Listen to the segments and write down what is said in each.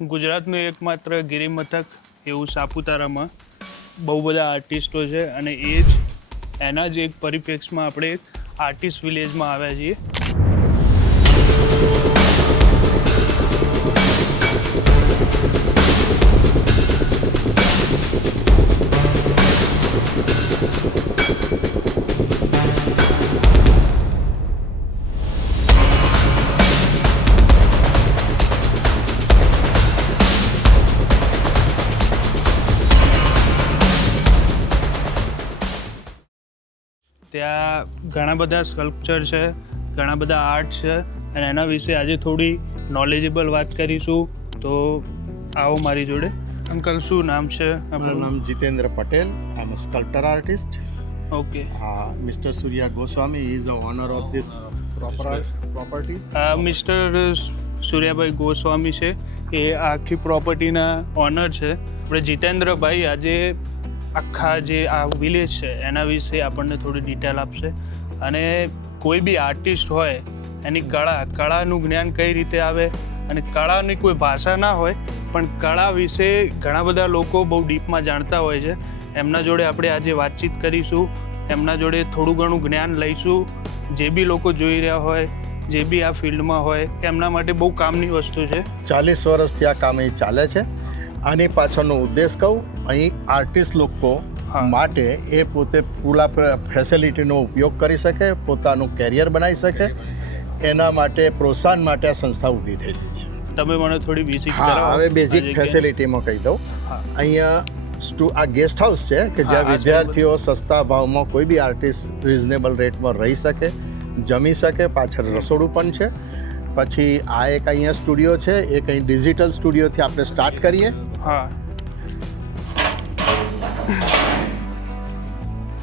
ગુજરાતનું એકમાત્ર ગિરિમથક એવું સાપુતારામાં બહુ બધા આર્ટિસ્ટો છે અને એ જ એના જ એક પરિપ્રેક્ષમાં આપણે આર્ટિસ્ટ વિલેજમાં આવ્યા છીએ. ઘણા બધા સ્કલ્પચર છે ઘણા બધા આર્ટ છે અને એના વિશે આજે થોડી નોલેજેબલ વાત કરીશું. તો આવો મારી જોડે. અંકલ શું નામ છે મારું આપણું નામ Jitendra Patel. I am sculptor artist okay હા mister Surya Goswami is a owner of this properties આ મિસ્ટર સૂર્યાભાઈ ગોસ્વામી છે. એ આખી પ્રોપર્ટીના ઓનર છે. આપણે જીતેન્દ્રભાઈ આજે આખા જે આ વિલેજ છે એના વિશે આપણને થોડી ડિટેલ આપશે. અને કોઈ બી આર્ટિસ્ટ હોય, એની કળા, કળાનું જ્ઞાન કઈ રીતે આવે અને કળાની કોઈ ભાષા ના હોય, પણ કળા વિશે ઘણા બધા લોકો બહુ ડીપમાં જાણતા હોય છે. એમના જોડે આપણે આજે વાતચીત કરીશું, એમના જોડે થોડું ઘણું જ્ઞાન લઈશું. જે બી લોકો જોઈ રહ્યા હોય, જે બી આ ફિલ્ડમાં હોય, એમના માટે બહુ કામની વસ્તુ છે. ચાલીસ વર્ષથી આ કામ અહીં ચાલે છે. આની પાછળનો ઉદ્દેશ કહું, અહીં આર્ટિસ્ટ લોકો. માટે એ પોતે પૂરા ફેસિલિટીનો ઉપયોગ કરી શકે પોતાનું કેરિયર બનાવી શકે. એના માટે પ્રોત્સાહન માટે આ સંસ્થા ઊભી થયેલી છે. તમે મને થોડી બેઝિક હા હવે બેઝિક ફેસિલિટીમાં કહી દઉં. અહીંયા સ્ટુ આ ગેસ્ટ હાઉસ છે કે જ્યાં વિદ્યાર્થીઓ સસ્તા ભાવમાં કોઈ બી આર્ટિસ્ટ રિઝનેબલ રેટમાં રહી શકે જમી શકે પાછળ રસોડું પણ છે. પછી આ એક અહીંયા સ્ટુડિયો છે એ કંઈ ડિજિટલ સ્ટુડિયોથી આપણે સ્ટાર્ટ કરીએ. હા.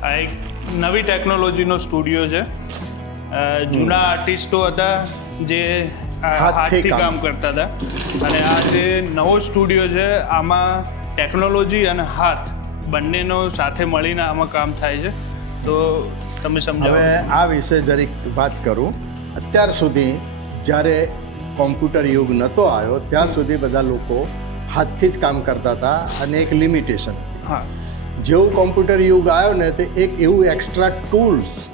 આ એક નવી ટેકનોલોજીનો સ્ટુડિયો છે. જૂના આર્ટિસ્ટો હતા જે હાથથી કામ. કામ કરતા હતા. અને આ જે નવો સ્ટુડિયો છે આમાં ટેકનોલોજી અને હાથ બંનેનો સાથે મળીને આમાં કામ થાય છે. તો તમે સમજાવો. હવે આ વિશે જરીક વાત કરું. અત્યાર સુધી જ્યારે કોમ્પ્યુટર યુગ નહોતો આવ્યો ત્યાં સુધી બધા લોકો હાથથી જ કામ કરતા હતા અને એક લિમિટેશન હા. જેવું કોમ્પ્યુટર યુગ આવ્યો ને તે એક એવું એક્સ્ટ્રા ટૂલ્સ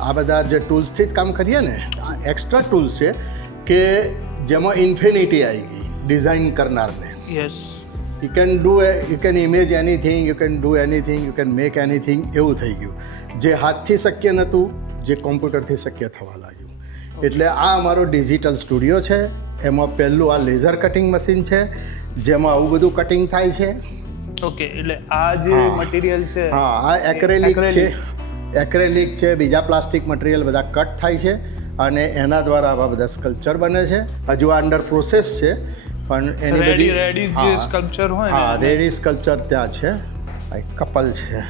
આ બધા જે ટૂલ્સથી જ કામ કરીએ ને આ એક્સ્ટ્રા ટૂલ્સ છે કે જેમાં ઇન્ફિનિટી આવી ગઈ ડિઝાઇન કરનારને. Yes you can do you can image anything you can do anything you can make anything એવું થઈ ગયું. જે હાથથી શક્ય નહોતું જે કોમ્પ્યુટરથી શક્ય થવા લાગ્યું. એટલે આ અમારો ડિજિટલ સ્ટુડિયો છે એમાં પહેલું આ લેઝર કટિંગ મશીન છે જેમાં આવું બધું કટિંગ થાય છે. ઓકે એટલે આ જે. મટીરિયલ છે હા આ એક્રેલિક છે. એક્રેલિક છે બીજા પ્લાસ્ટિક મટીરિયલ બધા કટ થાય છે અને એના દ્વારા આવા બધા સ્કલ્પચર બને છે. હજુ આ અંડર પ્રોસેસ છે પણ એની રેડી રેડી જે સ્કલ્પચર હોય હા રેડી સ્કલ્પચર ત્યાં છે. આ કપલ છે.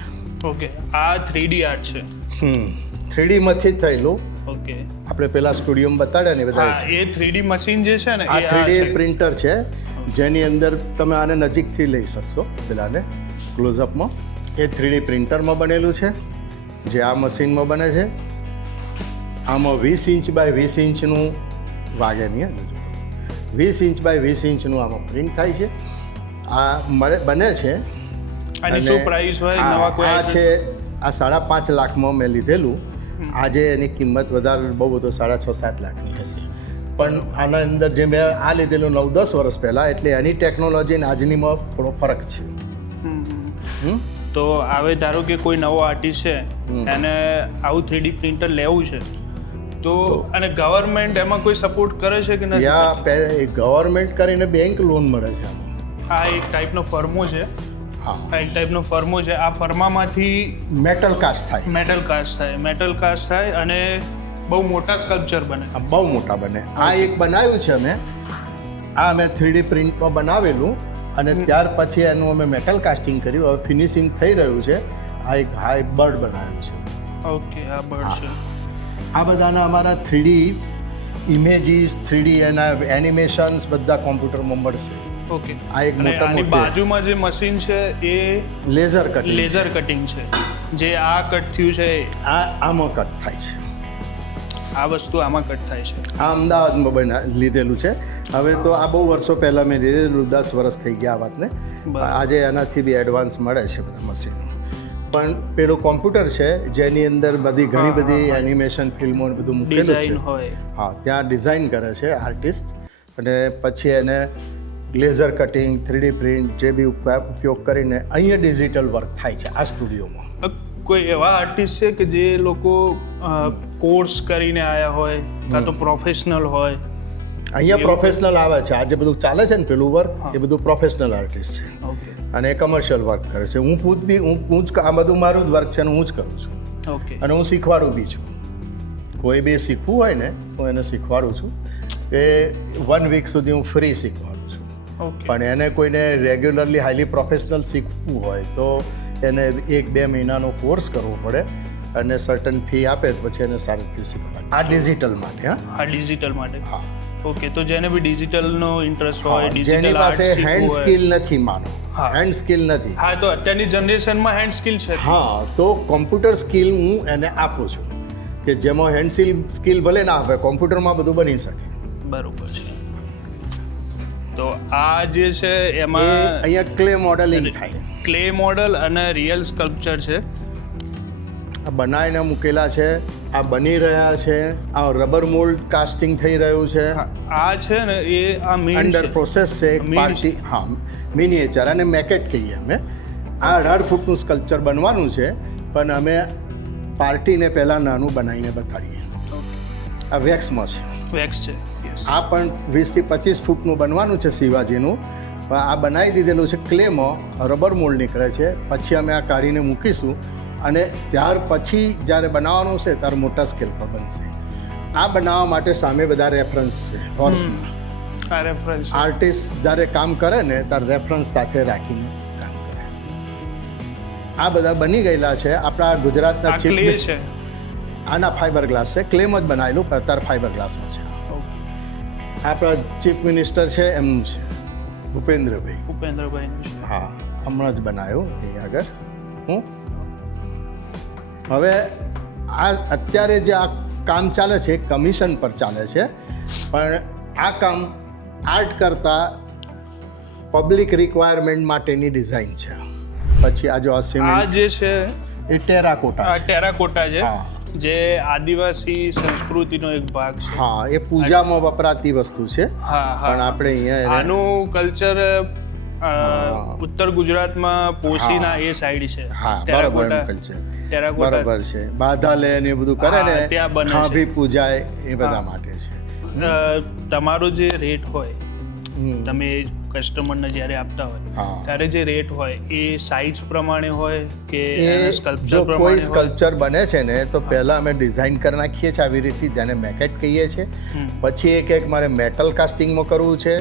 ઓકે આ થ્રીડી આર્ટ છે. હમ થ્રીડીમાંથી જ થયેલું. ઓકે. આપણે પેલા સ્ટુડિયોમાં બતાડ્યા ને બધા એ થ્રીડી મશીન જે છે ને આ થ્રીડી પ્રિન્ટર છે. જેની અંદર તમે આને નજીકથી લઈ શકશો પેલાને ક્લોઝઅપમાં એ થ્રીડી પ્રિન્ટરમાં બનેલું છે જે આ મશીનમાં બને છે. આમાં વીસ ઇંચ બાય વીસ ઇંચનું વાગે નહીં વીસ ઇંચ બાય વીસ ઇંચનું આમાં પ્રિન્ટ થાય છે. આ મળે બને છે. અને શું પ્રાઇસ હોય? આ- નવા કોઈ આ છે આ સાડા પાંચ લાખમાં મેં લીધેલું. આજે એની કિંમત વધારે બહુ બધો સાડા છ સાત લાખની હશે. પણ આના અંદર જે મેં આ લીધેલું નવ દસ વર્ષ પહેલાં એટલે એની ટેકનોલોજી અને આજનીમાં થોડો ફરક છે. હમ? તો હવે ધારો કે કોઈ નવો આર્ટિસ્ટ છે એને આવું થ્રીડી પ્રિન્ટર લેવું છે તો અને ગવર્મેન્ટ એમાં કોઈ સપોર્ટ કરે છે કે નથી? ગવર્મેન્ટ કરીને બેંક લોન મળે છે આ એક ટાઈપનો ફર્મો છે. હા. એક ટાઈપનો ફર્મો છે. આ ફર્મામાંથી મેટલ કાસ્ટ થાય. મેટલ કાસ્ટ થાય મેટલ કાસ્ટ થાય અને બહુ મોટા સ્કલ્પચર બને. આ બહુ મોટા બને. આ એક બનાવ્યું છે અમે. આ અમે થ્રીડી પ્રિન્ટમાં બનાવેલું અને ત્યાર પછી એનું અમે મેટલ કાસ્ટિંગ કર્યું. હવે ફિનિશિંગ થઈ રહ્યું છે. આ એક હાઈ બર્ડ બનાવ્યું છે. ઓકે આ બર્ડ છે. આ બધાના અમારા three D images three D એના એનિમેશન્સ બધા કોમ્પ્યુટરમાં મળશે. ઓકે આ એક મોટા મોટી. બાજુમાં જે મશીન છે એ લેઝર કટિંગ લેઝર કટિંગ છે. જે આ કટ થયું છે આ આમાં કટ થાય છે. આ વસ્તુ આમાં કટ થાય છે. આ અમદાવાદમાં બના લીધેલું છે. હવે તો આ બહુ વર્ષો પહેલાં મેં લીધેલું દસ વર્ષ થઈ ગયા આ વાતને. આજે એનાથી બી એડવાન્સ મળે છે બધા મશીનો પણ પેલું કોમ્પ્યુટર છે જેની અંદર બધી ઘણી બધી એનિમેશન ફિલ્મો બધું મૂકેલું છે. હા ત્યાં ડિઝાઇન કરે છે આર્ટિસ્ટ અને પછી એને લેઝર કટિંગ થ્રીડી પ્રિન્ટ જે બી ઉપયોગ કરીને અહીંયા ડિજિટલ વર્ક થાય છે આ સ્ટુડિયોમાં કોઈ એવા આર્ટિસ્ટ છે કે જે લોકો કોર્સ કરીને આવ્યા હોય કાં તો પ્રોફેશનલ હોય? અહીંયા પ્રોફેશનલ આવે છે. આ જે બધું ચાલે છે ને પેલું વર્ક એ બધું પ્રોફેશનલ આર્ટિસ્ટ છે. અને કમર્શિયલ વર્ક કરે છે. હું ખુદ બી હું હું જ આ બધું મારું જ વર્ક છે અને હું જ કરું છું. ઓકે અને હું શીખવાડું બી છું. કોઈ બી શીખવું હોય ને હું એને શીખવાડું છું. એ વન વીક સુધી હું ફ્રી શીખવાડું છું. પણ એને કોઈને રેગ્યુલરલી હાઈલી પ્રોફેશનલ શીખવું હોય તો એને એક બે મહિનાનો કોર્સ કરવો પડે અને સર્ટન ફી આપે પછી એને સારી રીતે શીખવાડે આ ડિજિટલ માટે હા. આ ડિજિટલ માટે? હા. ઓકે તો જેને બી ડિજિટલનો ઇન્ટરેસ્ટ હોય ડિજિટલ પાસે હેન્ડ સ્કિલ નથી માનો. હેન્ડ સ્કિલ નથી. હા તો અત્યારની જનરેશનમાં હેન્ડ સ્કિલ છે. હા તો કોમ્પ્યુટર સ્કિલ હું એને આપું છું કે જેમાં હેન્ડ સ્કિલ સ્કિલ ભલે ના આપે કોમ્પ્યુટરમાં બધું બની શકે. બરોબર છે. તો આ જે છે એમાં અહીંયા ક્લે મોડેલિંગ થાય. ક્લે મોડલ અને રિયલ સ્કલ્પચર છે. આ બનાવીને મૂકેલા છે આ બની રહ્યા છે આ રબર મોલ્ડ કાસ્ટિંગ થઈ રહ્યું છે. આ છે ને એ આ અંડર પ્રોસેસ છે એક પાર્ટી હા મિનિએચર અને મેકેટ કહીએ અમે. આ અઢાર ફૂટનું સ્કલ્પચર બનવાનું છે પણ અમે પાર્ટીને પહેલાં નાનું બનાવીને બતાડીએ. આ વેક્સમાં છે. વેક્સ છે આ પણ વીસથી પચીસ ફૂટનું બનવાનું છે શિવાજીનું. પણ આ બનાવી દીધેલું છે ક્લેમાં રબર મોલ્ડ નીકળે છે. પછી અમે આ કાઢીને મૂકીશું અને ત્યાર પછી જ્યારે બનાવવાનું છે ત્યારે મોટા સ્કેલ પર બનશે. આ બનાવવા માટે સામે બધા રેફરન્સ છે હોર્સના રેફરન્સ આર્ટિસ્ટ જ્યારે કામ કરે ને ત્યારે રેફરન્સ સાથે રાખીને કામ કરે. આ બધા બની ગયેલા છે. આપણા ગુજરાતના આ છે. આના ફાઈબર ગ્લાસ છે ક્લેમ જ બનાવેલું પણ અત્યારે ફાઈબર ગ્લાસમાં છે. આપણા ચીફ મિનિસ્ટર છે એમનું છે. ભૂપેન્દ્રભાઈ. ભૂપેન્દ્રભાઈ હા હમણાં જ બનાવ્યું એ આગળ. હું? હવે આ અત્યારે જે આ કામ ચાલે છે કમિશન પર ચાલે છે પણ આ કામ આર્ટ કરતાં પબ્લિક રિક્વાયરમેન્ટ માટેની ડિઝાઇન છે. પછી આ જો આ આ જે છે એ ટેરાકોટા આ ટેરાકોટા છે. હા. જે આદિવાસી સંસ્કૃતિનો એક ભાગ છે. હા એ પૂજામાં વપરાતી વસ્તુ છે. હા પણ આપણે અહીંયા આનું કલ્ચર ઉત્તર ગુજરાતમાં પોશીના એ સાઈડ છે. હા બરાબર ટેરાકોટા કલ્ચર. ટેરાકોટા બરાબર છે. બાધા લે ને બધું કરે ને ત્યાં બને. ખાભી પૂજાય એ બધા માટે છે. તમારો જે રેટ હોય. તમે કસ્ટમરને જ્યારે આપતા હોય ત્યારે જે રેટ હોય એ સાઈઝ પ્રમાણે હોય કે એ સ્કલ્પચર પ્રમાણે કોઈ સ્કલ્પચર બને છે ને તો પહેલા અમે ડિઝાઇન કરી નાખીએ છીએ આવી રીતે જેને મેકેટ કહીએ છીએ. પછી એક એક મારે મેટલ કાસ્ટિંગમાં કરવું છે.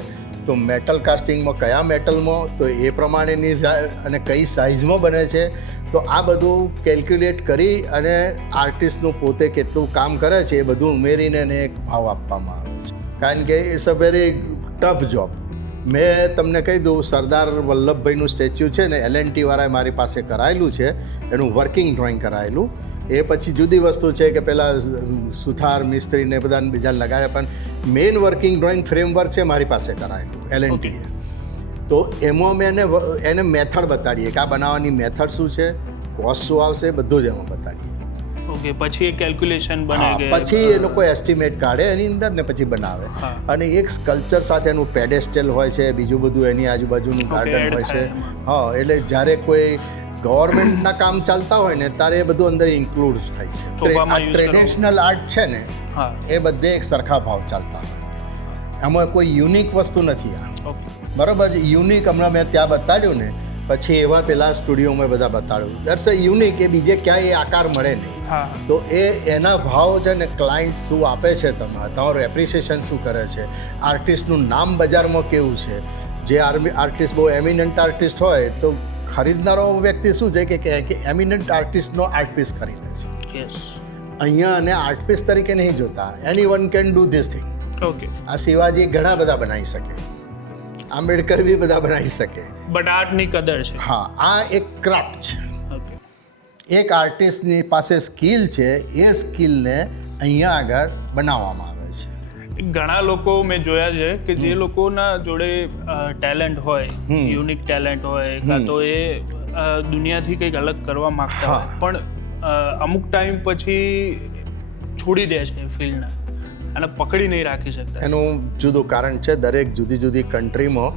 તો મેટલ કાસ્ટિંગમાં કયા મેટલમાં તો એ પ્રમાણેની અને કઈ સાઇઝમાં બને છે. તો આ બધું કેલ્ક્યુલેટ કરી અને આર્ટિસ્ટનું પોતે કેટલું કામ કરે છે એ બધું ઉમેરીને એને એક ભાવ આપવામાં આવે છે. કારણ કે it's a very tough job મેં તમને કહી દઉં સરદાર વલ્લભભાઈનું સ્ટેચ્યુ છે ને એલ એન ટીવાળાએ મારી પાસે કરાયેલું છે એનું વર્કિંગ ડ્રોઈંગ કરાયેલું. એ પછી જુદી વસ્તુ છે કે પહેલાં સુથાર મિસ્ત્રી ને બધા બીજા લગાડ્યા પણ મેઇન વર્કિંગ ડ્રોઈંગ ફ્રેમવર્ક છે મારી પાસે કરાયેલું એલ એન તો એમાં અમે એને એને મેથડ બતાડીએ કે આ બનાવવાની મેથડ શું છે કોસ્ટ શું આવશે બધું જ એમાં બતાડીએ. ઓકે પછી એ કેલ્ક્યુલેશન બને પછી એ લોકો એસ્ટિમેટ કાઢે એની અંદર ને પછી બનાવે. અને એક સ્કલ્પચર સાથે એનું પેડેસ્ટેલ હોય છે બીજું બધું એની આજુબાજુનું ગાર્ડન હોય છે. હા એટલે જ્યારે કોઈ ગવર્મેન્ટના કામ ચાલતા હોય ને ત્યારે એ બધું અંદર ઇન્ક્લુડ થાય છે. ટ્રેડિશનલ આર્ટ છે ને એ બધે એક સરખા ભાવ ચાલતા હોય. એમાં કોઈ યુનિક વસ્તુ નથી આ. બરાબર યુનિક હમણાં મેં ત્યાં બતાડ્યું ને પછી એવા પેલા સ્ટુડિયોમાં બધા બતાડ્યું. દેટ્સ અ યુનિક એ બીજે ક્યાંય એ આકાર મળે નહીં. તો એ એના ભાવ છે ને ક્લાયન્ટ શું આપે છે તમારે તમારું એપ્રિસિએશન શું કરે છે? આર્ટિસ્ટનું નામ બજારમાં કેવું છે? જે આર્મી આર્ટિસ્ટ બહુ એમિનન્ટ આર્ટિસ્ટ હોય તો ખરીદનારો વ્યક્તિ શું છે કે કહે કે એમિનન્ટ આર્ટિસ્ટનો આર્ટ પીસ ખરીદે છે. અહીંયા અને આર્ટ પીસ તરીકે નહીં જોતા. Any one can do this thing okay આ શિવાજી ઘણા બધા બનાવી શકે. આંબેડકર બી બધા બનાવી શકે. બટ આર્ટની કદર છે. હા આ એક ક્રાફ્ટ છે. એક આર્ટિસ્ટની પાસે સ્કિલ છે એ સ્કિલને અહીંયા આગળ બનાવવામાં આવે છે. ઘણા લોકો મેં જોયા છે કે જે લોકોના જોડે ટેલેન્ટ હોય યુનિક ટેલેન્ટ હોય કાં તો એ દુનિયાથી કંઈક અલગ કરવા માંગતા હોય પણ અમુક ટાઈમ પછી છોડી દે છે ફિલ્ડને. અને પકડી નહીં રાખી શકતા. એનું જુદું કારણ છે દરેક જુદી જુદી કન્ટ્રીમાં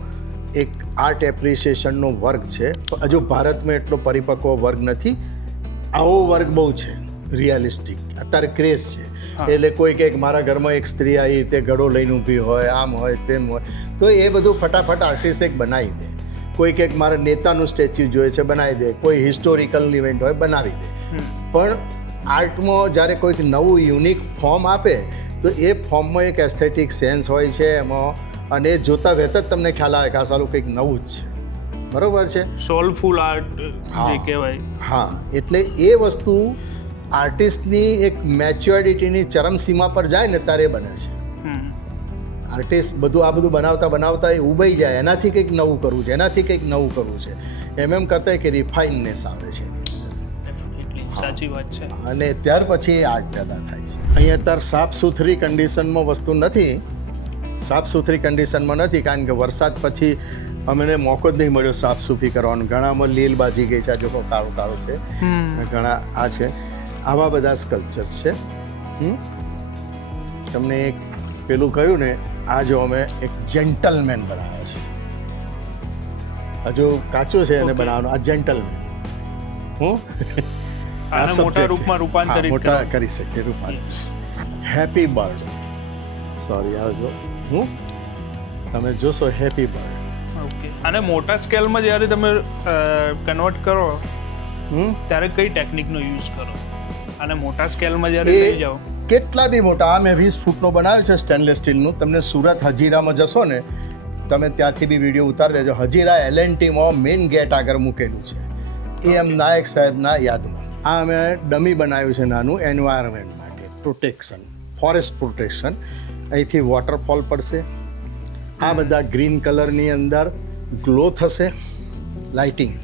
એક આર્ટ એપ્રિસિએશનનો વર્ગ છે. હજુ ભારતમાં એટલો પરિપક્વ વર્ગ નથી. આવો વર્ગ બહુ છે રિયાલિસ્ટિક. અત્યારે ક્રેઝ છે. એટલે કોઈ કંઈક મારા ઘરમાં એક સ્ત્રી આવી તે ગળો લઈને ઊભી હોય આમ હોય તેમ હોય. તો એ બધું ફટાફટ આર્ટિસ્ટ એક બનાવી દે. કોઈ કંઈક મારા નેતાનું સ્ટેચ્યુ જોઈએ છે બનાવી દે. કોઈ હિસ્ટોરિકલ ઇવેન્ટ હોય બનાવી દે. પણ આર્ટમાં જ્યારે કોઈક નવું યુનિક ફોર્મ આપે તો એ ફોર્મમાં એક એસ્થેટિક સેન્સ હોય છે એમાં અને એ જોતા વહેત જ તમને ખ્યાલ આવે કે આ સારું કંઈક નવું જ છે. બરોબર છે? સોલફુલ આર્ટ જે કહેવાય. હા. એટલે એ વસ્તુ આર્ટિસ્ટની એક મેચ્યોરિટીની ચરમસીમા પર જાય ને ત્યારે બને છે. આર્ટિસ્ટ બધું આ બધું બનાવતા બનાવતા એ ઉબાઈ જાય. એનાથી કંઈક નવું કરવું છે. એનાથી કંઈક નવું કરવું છે. એમ એમ કરતાં કે રિફાઇનનેસ આવે છે. સાચી વાત છે. અને ત્યાર પછી એ આર્ટ પેદા થાય છે. અહીંયા અત્યારે સાફ સુથરી કન્ડિશનમાં વસ્તુ નથી. સાફ સુથરી કન્ડિશનમાં નથી કારણ કે વરસાદ પછી અમને મોકો જ નહીં મળ્યો સાફ સુફી કરવાનો. ઘણામાં લીલ બાજી ગઈ છે આ કાળો કાળો કાળું છે. હમ. ઘણા આ છે. આવા બધા સ્કલ્પચર્સ છે. હમ? તમને એક પેલું કહ્યું ને આ જો અમે એક જેન્ટલમેન બનાવ્યો છે. હજુ કાચું છે એને બનાવવાનો આ જેન્ટલમેન હું? આને મોટા રૂપમાં. રૂપાંતરિત મોટા કરી. શકે રૂપાંતર. હેપી બર્ડ સોરી આ જો હું? તમે જોશો હેપી બર્ડ ઓકે અને મોટા સ્કેલમાં જ્યારે તમે કન્વર્ટ કરો હમ? ત્યારે કઈ ટેકનિકનો યુઝ કરો? અને મોટા સ્કેલમાં જ્યારે લઈ જાઓ. કેટલા બી મોટા આ મેં વીસ ફૂટનો બનાવ્યો છે સ્ટેનલેસ સ્ટીલનું તમને સુરત હજીરામાં જશો ને તમે ત્યાંથી બી વીડિયો ઉતારી દેજો હજીરા એલ એન ટીમાં મેઇન ગેટ આગળ મૂકેલું છે. એ એમ નાયક સાહેબના યાદમાં. આ અમે ડમી બનાવ્યું છે નાનું એન્વાયરમેન્ટ માટે. પ્રોટેક્શન ફોરેસ્ટ પ્રોટેક્શન અહીંથી વોટરફોલ પડશે. આ બધા ગ્રીન કલરની અંદર ગ્લો થશે. લાઇટિંગ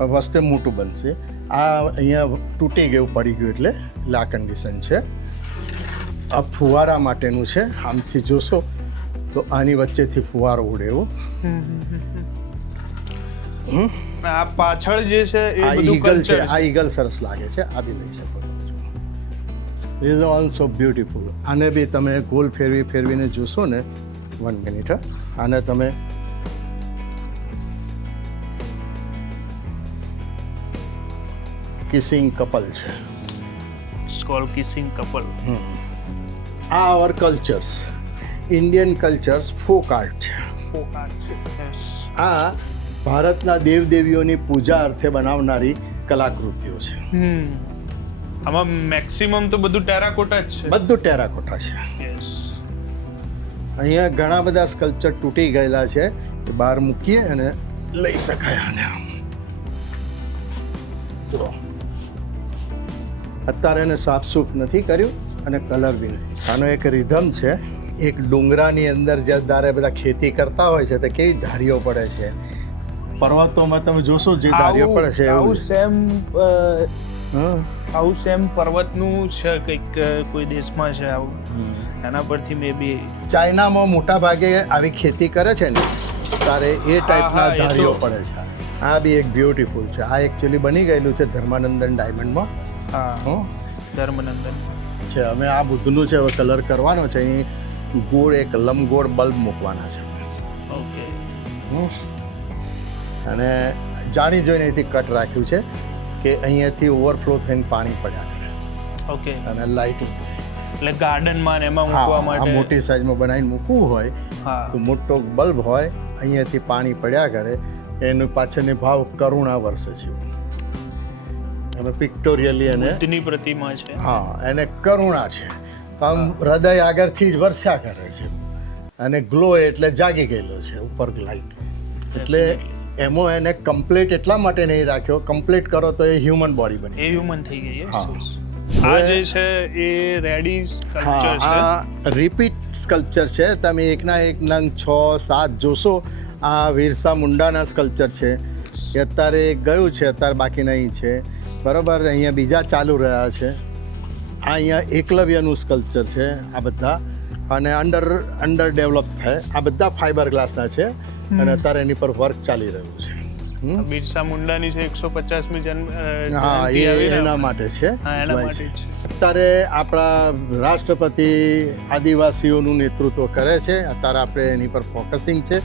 વસ્તે મોટું બનશે. આ અહીંયા તૂટી ગયું પડી ગયું એટલે લા કન્ડિશન છે. આ ફુવારા માટેનું છે. આમથી જોશો તો આની વચ્ચેથી ફુવારો ઉડે એવું હમ? આ પાછળ જે છે એ આ બધું ઈગલ છે આ ઈગલ સરસ લાગે છે આ બી લઈ શકો ઇઝ ઓલ્સો બ્યુટીફુલ આને બી તમે ગોલ ફેરવી ફેરવીને જોશો ને વન મિનિટ આને તમે કિસિંગ કપલ છે. સ્કોલ કિસિંગ કપલ આ our cultures Indian cultures folk art છે આ ભારતના દેવદેવીઓની પૂજા અર્થે બનાવનારી કલાકૃતિઓ છે. આમાં મેક્સિમમ તો બધું ટેરાકોટા જ છે. બધું ટેરાકોટા છે. અહીંયા ઘણા બધા સ્કલ્પચર તૂટી ગયેલા છે એ બહાર મૂકીએ અને લઈ શકાય આને આમ. જુઓ. અત્યારે એને સાફસૂફ નથી કર્યું અને કલર બી નથી. આનો એક રિધમ છે એક ડુંગરાની અંદર જ્યારે બધા ખેતી કરતા હોય છે તો કેવી ધારીઓ પડે છે. પર્વતોમાં તમે જોશો જે ધારીઓ પડે છે આવું સેમ. આવું સેમ પર્વતનું છે કંઈક કોઈ દેશમાં છે આવું. એના પરથી મે બી ચાઇનામાં મોટા ભાગે આવી ખેતી કરે છે ને તારે એ ટાઈપના ધારીઓ પડે છે. આ બી એક બ્યુટીફુલ છે. આ એકચ્યુઅલી બની ગયેલું છે ધર્માનંદન ડાયમંડમાં હા. હં? ધર્મનંદન. છે અમે આ બુદ્ધનું છે હવે કલર કરવાનો છે. અહીં ગોળ એક લંબગોળ બલ્બ મૂકવાના છે. ઓકે. હં? અને જાણી જોઈને અહીંથી કટ રાખ્યું છે કે અહીંયાથી ઓવરફ્લો થઈને પાણી પડ્યા કરે. ઓકે. અને લાઇટિંગ એટલે ગાર્ડનમાં ને એમાં મૂકવા માટે મોટી સાઈઝમાં બનાવીને મૂકવું હોય તો મોટો બલ્બ હોય અહીંયાથી પાણી પડ્યા કરે. એનું પાછળની ભાવ કરુણા વર્ષે છે. અમે પિક્ટોરિયલી અને બુદ્ધની પ્રતિમા છે. હા એને કરુણા છે. તો આમ હૃદય આગળથી જ વર્ષા કરે છે. અને ગ્લો એટલે જાગી ગયેલો છે ઉપર લાઈટ એટલે એમાં એને કમ્પ્લીટ એટલા માટે નહીં રાખ્યો કમ્પ્લીટ કરો તો એ હ્યુમન બોડી બની એ હ્યુમન થઈ ગઈ હા. આ જે છે એ રેડી સ્કલ્પચર છે? આ રિપીટ સ્કલ્પચર છે. તમે એકના એક નંગ છ સાત જોશો આ વીરસા મુંડાના સ્કલ્પચર છે. એ અત્યારે ગયું છે અત્યારે બાકી નહીં છે. બરાબર અહીંયા બીજા ચાલુ રહ્યા છે. આ અહીંયા એકલવ્યનું સ્કલ્પચર છે આ બધા. અને અંડર અંડર ડેવલપ થાય. આ બધા ફાઈબર ગ્લાસના છે. અને અત્યારે એની પર વર્ક ચાલી રહ્યું છે? બિરસા મુંડાની છે એકસો પચાસમી જન્મ હા એ એના માટે છે. હા એના માટે અત્યારે આપણા રાષ્ટ્રપતિ આદિવાસીઓનું નેતૃત્વ કરે છે. અત્યારે આપણે એની પર ફોકસિંગ છે.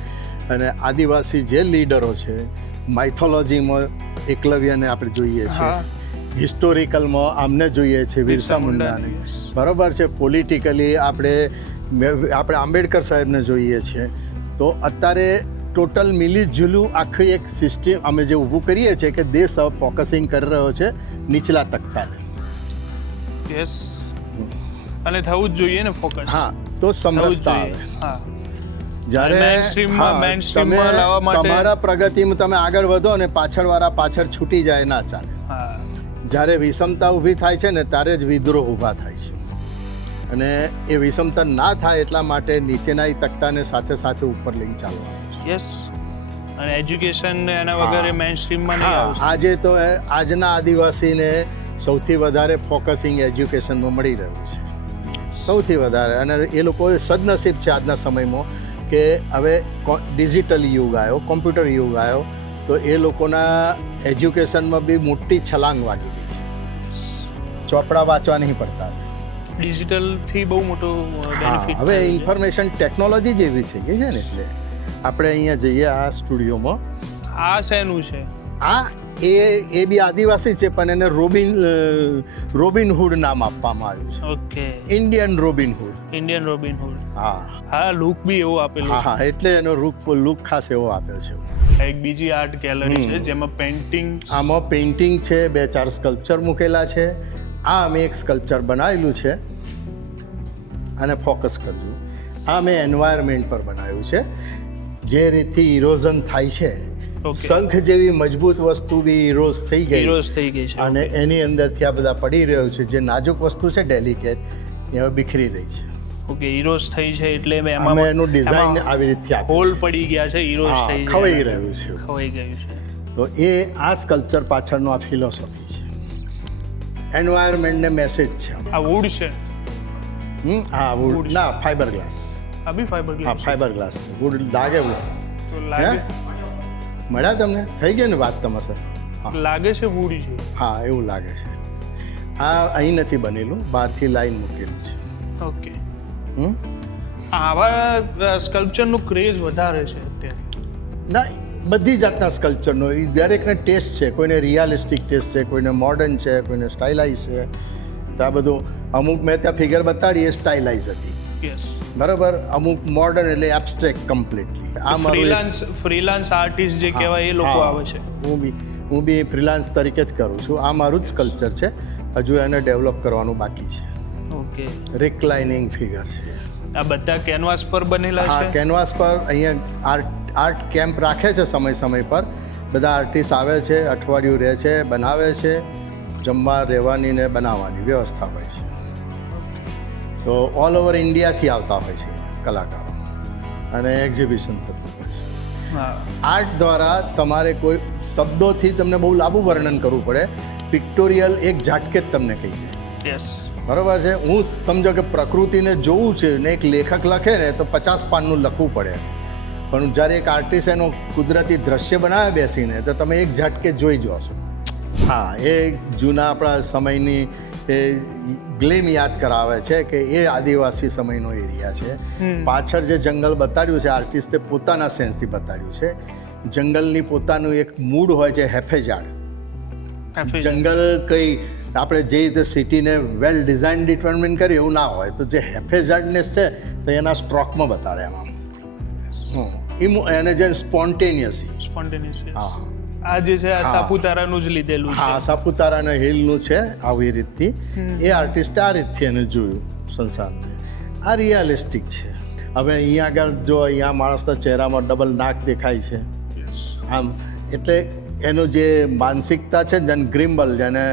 અને આદિવાસી જે લીડરો છે માઇથોલોજીમાં એકલવ્યને આપણે જોઈએ છીએ હિસ્ટોરિકલમાં આમને જોઈએ છે બિરસા મુંડાને બરાબર છે. પોલિટિકલી આપણે આપણે આંબેડકર સાહેબને જોઈએ છીએ તો અત્યારે ટોટલ મિલી જુલું આખી એક સિસ્ટમ અમે જે ઊભું કરીએ છીએ કે દેશ હવે ફોકસિંગ કરી રહ્યો છે નીચલા તકતાને યસ અને થવું જ જોઈએ ને ફોકસ હા તો સમરસતા હા. જ્યારે તમારા પ્રગતિમાં તમે આગળ વધો અને પાછળવાળા પાછળ છૂટી જાય ના ચાલે. હા. જ્યારે વિષમતા ઊભી થાય છે ને ત્યારે જ વિદ્રોહ ઊભા થાય છે. અને એ વિષમતા ના થાય એટલા માટે નીચેના ઈ તકતાને સાથે સાથે ઉપર લિંક ચાલવાનું યસ અને એજ્યુકેશન એના વગર. મેઇન સ્ટ્રીમમાં આજે તો એ આજના આદિવાસીને સૌથી વધારે ફોકસિંગ એજ્યુકેશનમાં મળી રહ્યું છે. સૌથી વધારે. અને એ લોકો સદનસીબ છે આજના સમયમાં કે હવે ડિજિટલ યુગ આવ્યો કોમ્પ્યુટર યુગ આવ્યો તો એ લોકોના એજ્યુકેશનમાં બી મોટી છલાંગ વાગી ગઈ છે. ચોપડા વાંચવા નહીં પડતા. ડિજિટલથી બહુ મોટો બેનિફિટ હવે ઇન્ફોર્મેશન ટેકનોલોજી જેવી થઈ ગઈ છે ને એટલે આપણે અહીંયા જઈએ આ સ્ટુડિયોમાં આ શેનું છે? આ એ એ બી આદિવાસી છે પણ એને રોબિન રોબિનહુડ નામ આપવામાં આવ્યું છે. Okay. Indian Robin Hood Indian Robin Hood હા. હા લુક બી એવો આપેલો હા એટલે એનો લુક લુક ખાસ એવો આપ્યો છે. છે એક બીજી આર્ટ ગેલેરી છે જેમાં પેઇન્ટિંગ આમાં પેઇન્ટિંગ છે બે ચાર સ્કલ્પચર મૂકેલા છે. આ અમે એક સ્કલ્પચર બનાવેલું છે. અને ફોકસ કરજો. આ મેં એન્વાયરમેન્ટ પર બનાવ્યું છે. જે રીતથી ઇરોઝન થાય છે. શંખ જેવી મજબૂત વસ્તુ બી ઇરોઝ થઈ ગઈ. હીરોઝ થઈ ગઈ છે. અને એની અંદરથી આ બધા પડી રહ્યો છે. જે નાજુક વસ્તુ છે ડેલિકેટ એ હવે બિખરી રહી છે. ઓકે હીરોઝ થઈ છે એટલે મેં એમાં એનું ડિઝાઇન આવી આપ્યું હોલ પડી ગયા છે હીરોઝ થઈ ખવાઈ રહ્યું છે. ખવાઈ ગયું છે. તો એ આ સ્કલ્પચર પાછળનો આ ફિલોસોફી છે. એન્વાયરમેન્ટને મેસેજ છે આ વુડ છે. હમ? હા વુડ ના ફાઈબર ગ્લાસ આ બી ફાઈબર હા ગ્લાસ ફાઈબર ગ્લાસ વુડ લાગે વુડ તો લાગે. મળ્યા તમને? થઈ ગઈ ને વાત તમારે સાથે? લાગે છે વુડ છે. હા એવું લાગે છે. આ અહીં નથી બનેલું બહારથી લાઈન મૂકેલું છે. ઓકે. હમ? આવા સ્કલ્પચરનું ક્રેઝ વધારે છે અત્યારે. ના બધી જાતના સ્કલ્પચરનો એ દરેકને ટેસ્ટ છે. કોઈને રિયાલિસ્ટિક ટેસ્ટ છે કોઈને મોડર્ન છે કોઈને સ્ટાઇલાઇઝ છે. તો આ બધું અમુક મેં ત્યાં ફિગર બતાડી એ સ્ટાઇલાઇઝ હતી. બરાબર? અમુક મોડર્ન એટલે એબ્સ્ટ્રેક્ટ કમ્પ્લીટલી આ ફ્રીલાન્સ ફ્રીલાન્સ આર્ટિસ્ટ જે કહેવાય એ લોકો આવે છે. હું બી હું બી ફ્રીલાન્સ તરીકે જ કરું છું. આ મારું જ સ્કલ્પચર છે. હજુ એને ડેવલપ કરવાનું બાકી છે. ઓકે રિક્લાઇનિંગ ફિગર છે. આ બધા કેનવાસ પર બનેલા છે? કેનવાસ પર અહીંયા આર્ટ આર્ટ કેમ્પ રાખે છે સમય સમય પર. બધા આર્ટિસ્ટ આવે છે અઠવાડિયું રહે છે બનાવે છે જમવા રહેવાની ને બનાવવાની વ્યવસ્થા હોય છે. તો ઓલ ઓવર ઇન્ડિયાથી આવતા હોય છે કલાકારો. અને એક્ઝિબિશન થતું હોય છે. આર્ટ દ્વારા તમારે કોઈ શબ્દોથી તમને બહુ લાંબુ વર્ણન કરવું પડે. પિક્ટોરિયલ એક ઝાટકે જ તમને કહી દે. યસ બરોબર છે? હું સમજો કે પ્રકૃતિને જોવું છે ને એક લેખક લખે ને તો પચાસ પાનનું લખવું પડે. પણ જ્યારે એક આર્ટિસ્ટ એનો કુદરતી દ્રશ્ય બનાવે બેસીને તો તમે એક ઝટકે જોઈ જોશો હા એ જૂના આપણા સમયની એ ગ્લેમ યાદ કરાવે છે કે એ આદિવાસી સમયનો એરિયા છે. પાછળ જે જંગલ બતાડ્યું છે આર્ટિસ્ટે પોતાના સેન્સથી બતાડ્યું છે. જંગલની પોતાનું એક મૂડ હોય છે હેફેજાડ જંગલ કઈ આપણે જે રીતે સિટીને વેલ ડિઝાઇન ડિટર્મિન કરી એવું ના હોય તો જે હેફેઝાર્ડનેસ છે તો એના સ્ટ્રોકમાં બતાડે એમાં એને જે સ્પોન્ટેનિયસી સ્પોન્ટેનિયસ હા. આ જે છે આ સાપુતારાનું જ લીધેલું હા સાપુતારાના હિલનું છે આવી રીતથી. એ આર્ટિસ્ટ આ રીતથી એને જોયું સંસારને. આ રિયાલિસ્ટિક છે. હવે અહીંયા આગળ જો અહીંયા માણસના ચહેરામાં ડબલ નાક દેખાય છે. આમ એટલે એનું જે માનસિકતા છે જેને ગ્રિમ્બલ જેને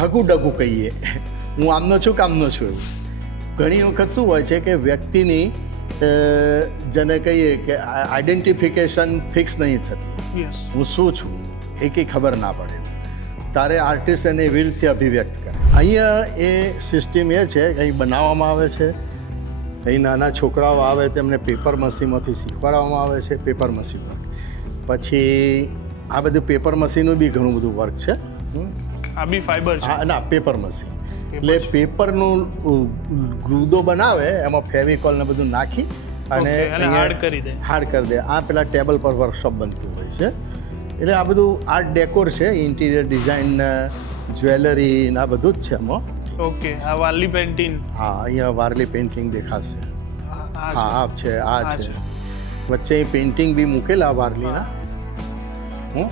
હગુડગુ ડગું કહીએ. હું આમનો છું કે આમનો છું ઘણી વખત શું હોય છે કે વ્યક્તિની અ, જેને કહીએ કે આઈડેન્ટિફિકેશન ફિક્સ નહીં થતી. હું શું છું? એ કંઈ ખબર ના પડે. તારે આર્ટિસ્ટ એને એવી રીતે અભિવ્યક્ત કરે. અહીંયા એ સિસ્ટમ એ છે કે અહીં બનાવવામાં આવે છે? અહીં નાના છોકરાઓ આવે તેમને પેપર મશીનમાંથી શીખવાડવામાં આવે છે? પેપર મશીન વર્ક પછી આ બધું પેપર મશીનનું બી ઘણું બધું વર્ક છે. આ બી ફાઈબર છે. ના પેપર મશીન એટલે પેપરનું ગ્રુદો બનાવે એમાં ફેવિકોલ ને બધું નાખી અને hard કરી દે. હાર્ડ કરી દે. આ પેલા ટેબલ પર વર્કશોપ બનતું હોય છે. એટલે આ બધું આર્ટ ડેકોર છે ઇન્ટિરિયર ડિઝાઇન જ્વેલરી આ બધું જ છે એમાં. ઓકે આ વાલી પેન્ટિંગ હા અહીંયા વારલી પેઇન્ટિંગ દેખાશે. હા આ છે આ છે. વચ્ચે પેઇન્ટિંગ બી મૂકેલા વારલીના. હું.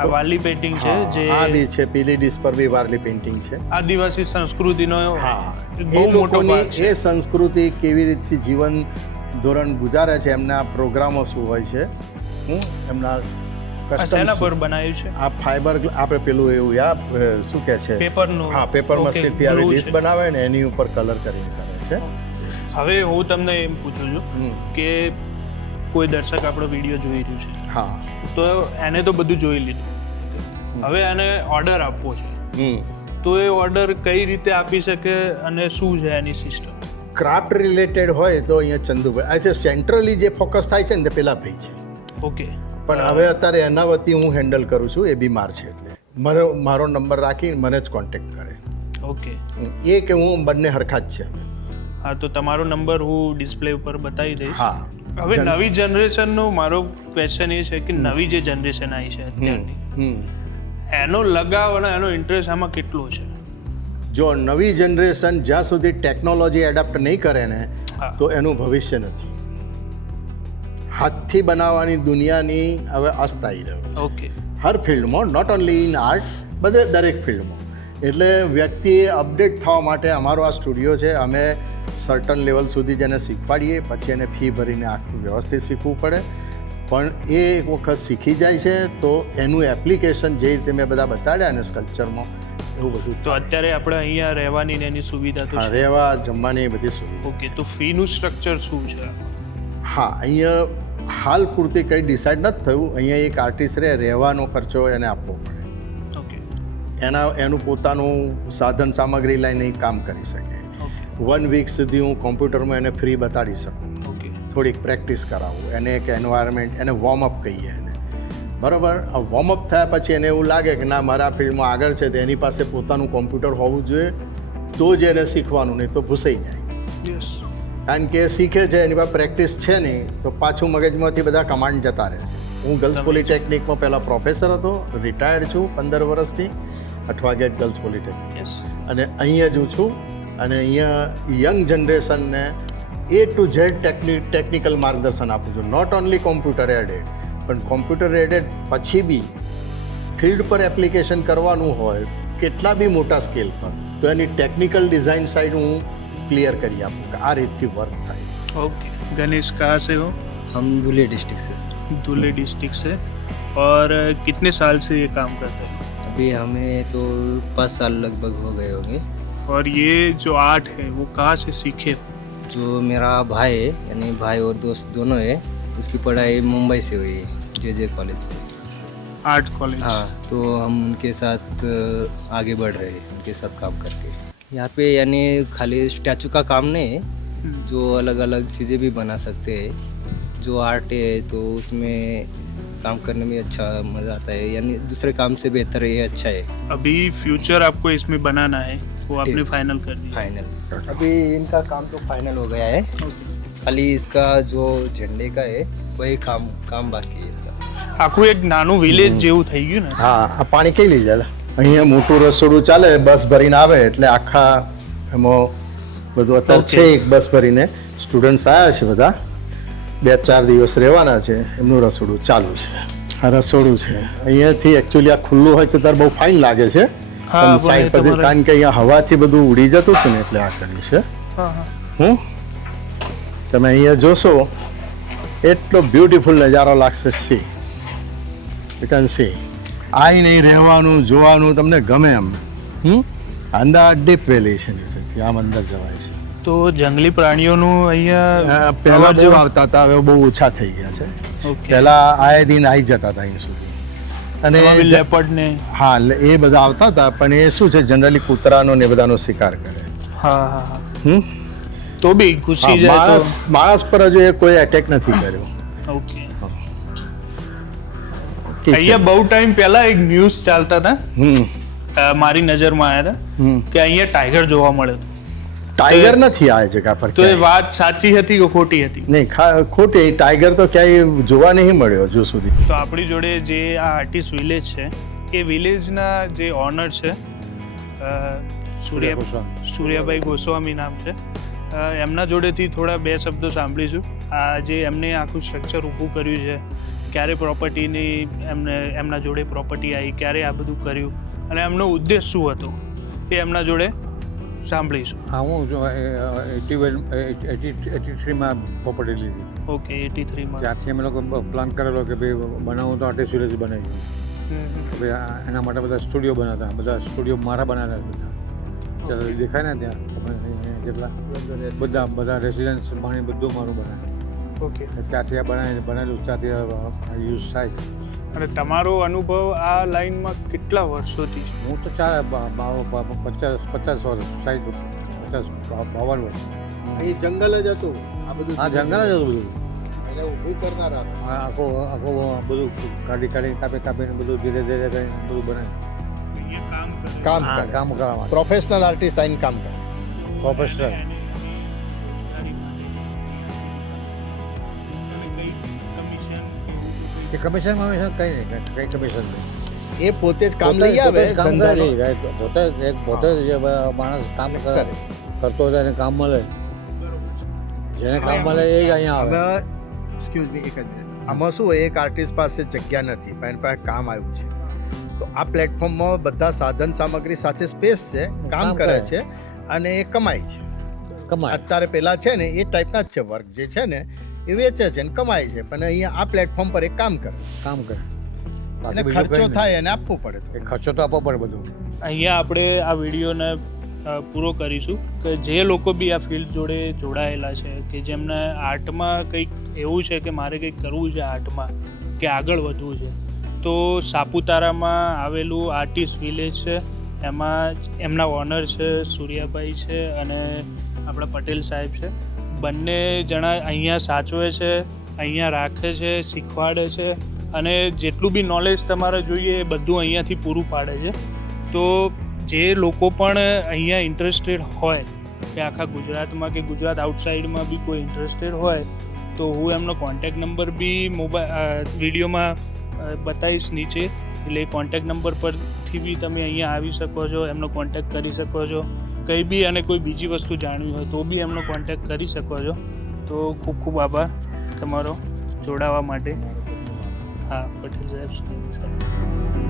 આ વાલી પેઇન્ટિંગ છે જે આ બી છે પીલી ડીશ પર બી વારલી પેઇન્ટિંગ છે. આદિવાસી સંસ્કૃતિનો હા બહુ મોટો લોકોની ભાગ છે. એ સંસ્કૃતિ કેવી રીતથી જીવન ધોરણ ગુજારે છે એમના પ્રોગ્રામો શું હોય છે હું એમના શેના પર બનાવ્યું છે? આ ફાઈબર આપણે પેલું એવું યા શું કે છે? પેપરનું. હા પેપર મશીનથી આવી ડીશ બનાવે ને એની ઉપર કલર કરીને કરે છે. હવે હું તમને એમ પૂછું છું કે કોઈ દર્શક આપણો વીડિયો જોઈ રહ્યું છે. હા. તો એને તો બધું જોઈ લીધું. હવે એને ઓર્ડર આપવો છે. હમ. તો એ ઓર્ડર કઈ રીતે આપી શકે અને શું છે એની સિસ્ટમ ક્રાફ્ટ રિલેટેડ હોય તો અહીંયા ચંદુભાઈ આ છે સેન્ટ્રલી જે ફોકસ થાય છે ને તે પેલા ભાઈ છે. ઓકે પણ હવે અત્યારે એના વતી હું હેન્ડલ કરું છું એ બીમાર છે એટલે. મારો મારો નંબર રાખી મને જ કોન્ટેક્ટ કરે. ઓકે એ કે હું બંને હરખા જ છે. હા તો તમારો નંબર હું ડિસ્પ્લે ઉપર બતાવી દઈશ. હા. હવે નવી જનરેશનનું મારો ક્વેશ્ચન એ છે કે નવી જે જનરેશન આવી છે અત્યારની એનો લગાવ અને એનો ઇન્ટરેસ્ટ આમાં કેટલો છે? જો નવી જનરેશન જ્યાં સુધી ટેકનોલોજી એડપ્ટ નહીં કરે ને તો એનું ભવિષ્ય નથી. હાથથી બનાવવાની દુનિયાની હવે અસ્થાયી રહ્યો ઓકે હર ફિલ્ડમાં નોટ ઓનલી ઇન આર્ટ બધે દરેક ફિલ્ડમાં એટલે વ્યક્તિએ અપડેટ થવા માટે અમારો આ સ્ટુડિયો છે. અમે સર્ટન લેવલ સુધી જેને શીખવાડીએ પછી એને ફી ભરીને આખું વ્યવસ્થિત શીખવું પડે. પણ એ એક વખત શીખી જાય છે તો એનું એપ્લિકેશન જે રીતે મેં બધા બતાડ્યા ને સ્કલ્પચરમાં એવું બધું. તો અત્યારે આપણે અહીંયા રહેવાની ને એની સુવિધા તો રહેવા જમવાની બધી સુવિધા ઓકે તો ફીનું સ્ટ્રક્ચર શું છે? હા અહીંયા હાલ પૂરતી કંઈ ડિસાઇડ નથી થયું. અહીંયા એક આર્ટિસ્ટ રહે રહેવાનો ખર્ચો એને આપવો પડે. એના એનું પોતાનું સાધન સામગ્રી લઈને કામ કરી શકે. વન વીક સુધી હું કોમ્પ્યુટરમાં એને ફ્રી બતાડી શકું. ઓકે થોડીક પ્રેક્ટિસ કરાવું. એને એક એન્વાયરમેન્ટ એને વોર્મઅપ કહીએ એને. બરાબર? વોર્મઅપ થયા પછી એને એવું લાગે કે ના મારા ફિલ્ડમાં આગળ છે તો એની પાસે પોતાનું કોમ્પ્યુટર હોવું જોઈએ તો જ એને શીખવાનું નહીં તો ભૂસાઈ જાય. કારણ કે એ શીખે છે એની પાસે પ્રેક્ટિસ છે નહીં તો પાછું મગજમાંથી બધા કમાન્ડ જતા રહે છે. હું ગર્લ્સ પોલિટેકનિકમાં પહેલાં પ્રોફેસર હતો રિટાયર્ડ છું પંદર વર્ષથી અઠવાગેટ ગર્લ્સ પોલિટેકનિક. અને અહીંયા જ છું અને અહીંયા young જનરેશનને A to Z technique technical માર્ગદર્શન આપું છું. નોટ ઓનલી કોમ્પ્યુટર એડેડ પણ કોમ્પ્યુટર એડેડ પછી બી ફિલ્ડ પર એપ્લિકેશન કરવાનું હોય કેટલા બી મોટા સ્કેલ પર તો એની ટેકનિકલ ડિઝાઇન સાઇડ હું ક્લિયર કરી આપું કે આ રીતથી વર્ક થાય. ઓકે ગણેશ કહા છે હો અમદુલિયા ડિસ્ટ્રિક્ટ છે સર दूल्हे डिस्ट्रिक्ट से। और कितने साल से ये काम करते हैं? अभी हमें तो पाँच साल लगभग हो गए होंगे। और ये जो आर्ट है वो कहाँ से सीखे? जो मेरा भाई है यानी भाई और दोस्त दोनों है उसकी पढ़ाई मुंबई से हुई है जे जे कॉलेज से। Art college? हाँ तो हम उनके साथ आगे बढ़ रहे हैं उनके साथ काम करके। यहाँ पे यानी खाली स्टैचू का काम नहीं है हम्म, जो अलग अलग चीज़ें भी बना सकते हैं। जो आर्ट है तो उसमें काम करने में अच्छा मज़ा आता है यानी दूसरे काम से बेहतर ये अच्छा है अभी फ्यूचर आपको इसमें बनाना है वो आपने ठीक। फाइनल कर दिया फाइनल अभी इनका काम तो फाइनल हो गया है खाली इसका जो झंडे का है वही काम काम बाकी है इसका આખું એક નાનું વિલેજ જેવું થઈ ગયું ને હા આ પાણી કઈ લઈ જાય અહીંયા મોટું રસોડું ચાલે બસ ભરીને આવે એટલે આખા એમાં બધું અત્યારે Okay. છે એક બસ ભરીને સ્ટુડન્ટ્સ આવ્યા છે બધા બે ચાર દિવસ રહેવાના છે. એમનું રસોડું ચાલુ છે. આ રસોડું છે. અહીંયાથી એકચ્યુઅલી આ ખુલ્લું હોય તો તાર બહુ ફાઇન લાગે છે. સાઈડ પરથી કારણ કે અહીંયા હવાથી બધું ઉડી જતું હતું ને એટલે આ કર્યું છે. હા તમે અહીંયા જોશો એટલો બ્યુટીફુલ નજારો લાગશે સી. યુ કેન સી અહીં રહેવાનું જોવાનું તમને ગમે એમ. હમ? અંદર ડીપ વેલી છે નીચેથી. આમ અંદર જવાય છે. તો જંગલી પ્રાણીઓનું અહીંયા પહેલા બહુ આવતા હતા હવે બહુ ઓછા થઈ ગયા છે. પહેલા આયે દિન આવી જતા હતા અહીં સુધી. અને લેપર્ડ ને હા એ બધા આવતા હતા પણ એ શું છે જનરલી કૂતરાનો ને બધાનો શિકાર કરે. હા હા હમ? તો બી હા, જાય માણસ માણસ પર હજુ એ કોઈ એટેક નથી કર્યો. ઓકે. અહીંયા બહુ ટાઈમ પહેલા એક ન્યૂઝ ચાલતા હતા. મારી નજરમાં આવ્યા હતા કે અહીંયા ટાઈગર જોવા મળે ટાઈગર નથી આ જગ્યા પર તો એ વાત સાચી હતી કે ખોટી હતી? નહીં ખા- ખોટી. ટાઈગર તો ક્યાંય જોવા નહીં મળ્યો હજુ સુધી. તો આપણી જોડે જે આ આર્ટિસ્ટ વિલેજ છે એ વિલેજના જે ઓનર છે સૂર્ય સૂર્યા સૂર્યાભાઈ ગોસ્વામી નામ છે. એમના જોડેથી થોડા બે શબ્દો સાંભળીશું. આ જે એમને આખું સ્ટ્રક્ચર ઊભું કર્યું છે ક્યારે પ્રોપર્ટીની એમને એમના જોડે પ્રોપર્ટી આવી ક્યારે આ બધું કર્યું અને એમનો ઉદ્દેશ શું હતો એ એમના જોડે સાંભળીશું. હા હું એટી વન એટી એટી થ્રીમાં પ્રોપર્ટી લીધી. ઓકે એટી થ્રીમાં. ત્યાંથી અમે લોકો પ્લાન કરેલો કે ભાઈ બનાવું તો આર્ટિસ્ટ વિલેજ બનાવી ભાઈ એના માટે બધા સ્ટુડિયો બનાવતા બધા સ્ટુડિયો મારા બનાવ્યા બધા. ત્યારે દેખાય ને ત્યાં જેટલા બધા બધા રેસિડન્સ પાણી બધું મારું બનાવે ઓકે. ત્યાંથી આ બનાવી બનેલું ત્યાંથી યુઝ થાય. છે અને તમારો અનુભવ આ લાઈનમાં કેટલા વર્ષોથી છે? હું તો ચાર પચાસ પચાસ વર્ષ સાઠ પચાસ બાવન વર્ષ. અહીં જંગલ જ હતું આ બધું હા જંગલ. જ હતું બધું. એટલે ઊભું કરનારા. આખો આખો બધું કાઢી કાઢીને કાપી કાપીને બધું ધીરે ધીરે કરીને બધું બનાવે. કામ કામ કામ કરવા પ્રોફેશનલ આર્ટિસ્ટ આઈને કામ કરે. પ્રોફેશનલ કે કમિશન કમિશન કંઈ નહીં કંઈ- કમિશન નહીં. એ પોતે જ કામ લઈ આવે કામ કરે નહીં. પોતે જ એક પોતે જ માણસ કામ કરે કરે. કરતો હોય એને કામ મળે. જેને કામ મળે એ જ અહીંયા આવે. આમાં એક્સક્યુઝ મી એક જ મિનિટ આમાં શું હોય, એક આર્ટિસ્ટ પાસે જગ્યા નથી પણ એની પાસે કામ આવ્યું છે. તો આ પ્લેટફોર્મમાં બધા સાધન સામગ્રી સાથે સ્પેસ છે કામ કરે. કરે. છે અને એ કમાય છે. કમાય. અત્યારે પેલા છે ને એ ટાઈપના જ છે વર્ક જે છે ને એ વેચે છે ને કમાય છે પણ અહીંયા આ પ્લેટફોર્મ પર એ કામ કરે. કામ કરે. અને ખર્ચો થાય એને આપવું પડે એ ખર્ચો તો આપવો પડે બધું. અહીંયા આપણે આ વિડીયોને પૂરો કરીશું કે જે લોકો બી આ ફિલ્ડ જોડે જોડાયેલા છે કે જેમને આર્ટમાં કંઈક એવું છે કે મારે કંઈક કરવું છે આર્ટમાં કે આગળ વધવું છે તો સાપુતારામાં આવેલું આર્ટિસ્ટ વિલેજ છે એમાં એમના ઓનર છે સૂર્યાભાઈ છે અને આપણા પટેલ સાહેબ છે. બંને જણા અહીંયા સાચવે છે, અહીંયા રાખે છે, શીખવાડે છે અને જેટલું બી નોલેજ તમારે જોઈએ એ બધું અહીંયાથી પૂરું પાડે છે. તો જે લોકો પણ અહીંયા ઇન્ટરેસ્ટેડ હોય, કે આખા ગુજરાતમાં કે ગુજરાત આઉટસાઇડમાં બી કોઈ ઇન્ટરેસ્ટેડ હોય, તો હું એમનો કોન્ટેક નંબર બી મોબાઈલ વિડીયોમાં બતાવીશ નીચે. એટલે કોન્ટેક નંબર પરથી બી તમે અહીંયા આવી શકો છો, એમનો કોન્ટેક કરી શકો છો. કંઈ બી અને કોઈ બીજી વસ્તુ જાણવી હોય તો બી એમનો કોન્ટેક કરી શકો છો. તો ખૂબ ખૂબ આભાર તમારો જોડાવા માટે. હા, પટેલ સાહેબ.